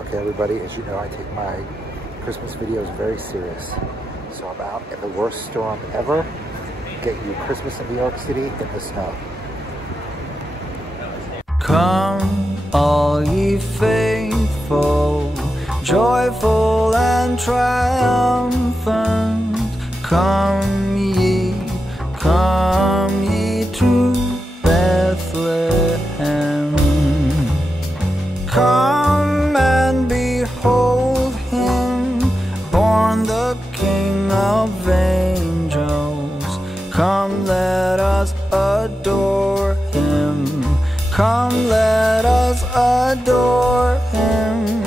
Okay, everybody, as you know, I take my Christmas videos very serious. So I'm out in the worst storm ever. Get you Christmas in New York City in the snow. Come, all ye faithful, joyful and triumphant. Come ye to Bethlehem. Come and behold him, born the King of angels. Come, let us adore him. Come, let us adore him.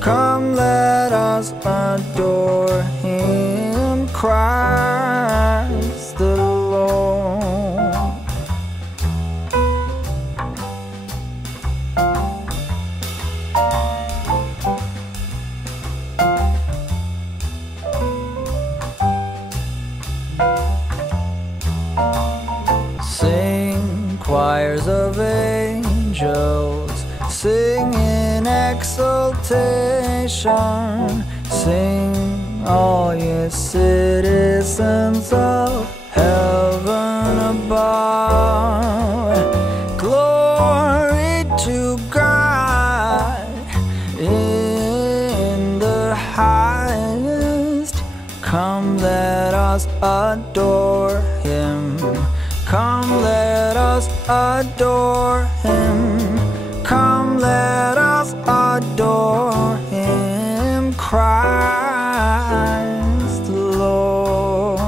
Come, let us adore him, Christ the Lord. Sing, choirs of angels, sing in exultation. Sing, all ye citizens of heaven above. Glory to God in the highest. Come, let us adore him. Come, let us adore him. Come, let us adore him, Christ the Lord.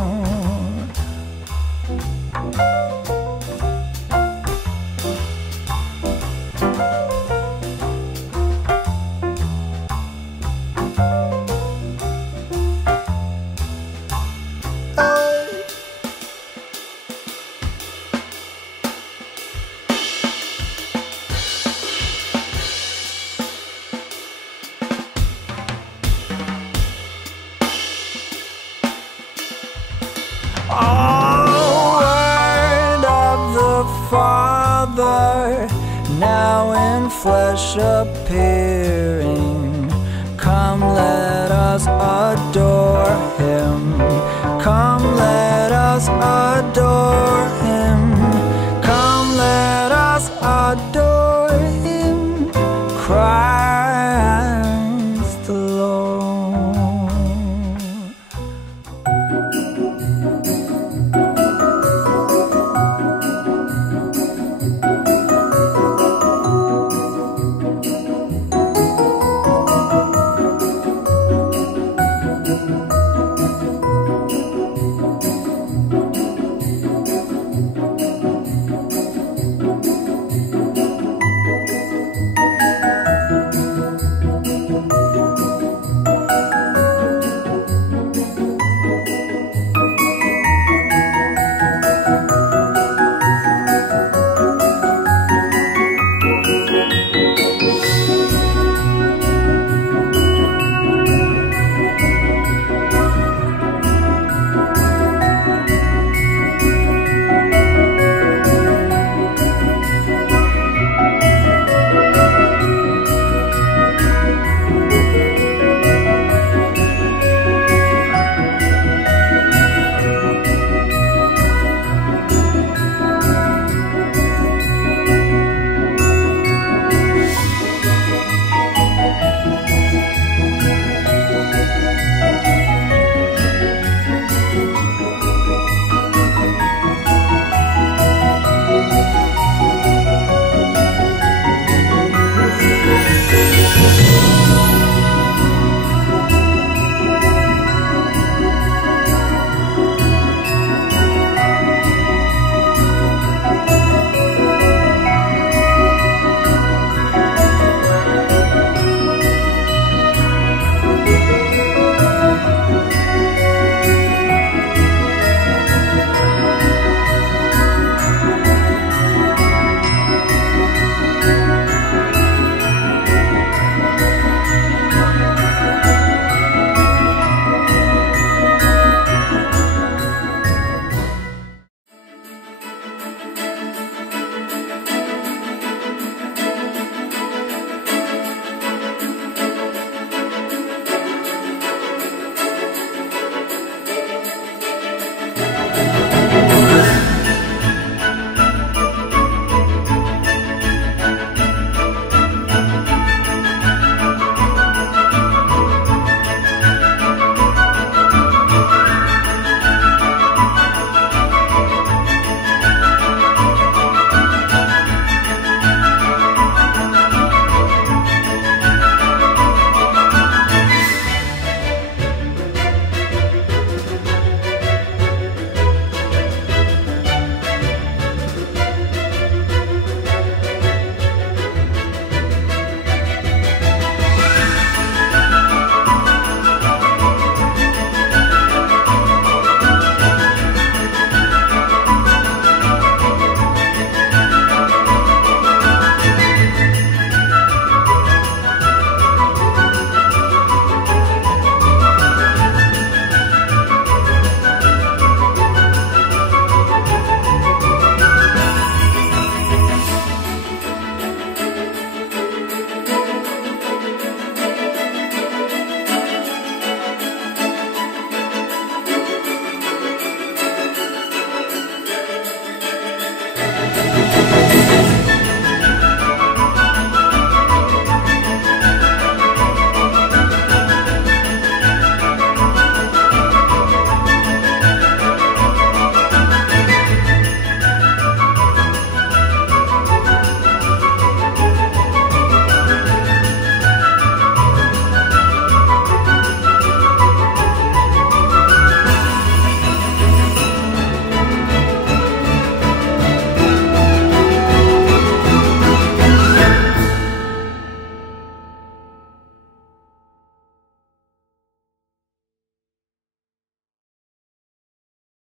Word of the Father, now in flesh appearing. Come, let us adore him. Come, let us adore him.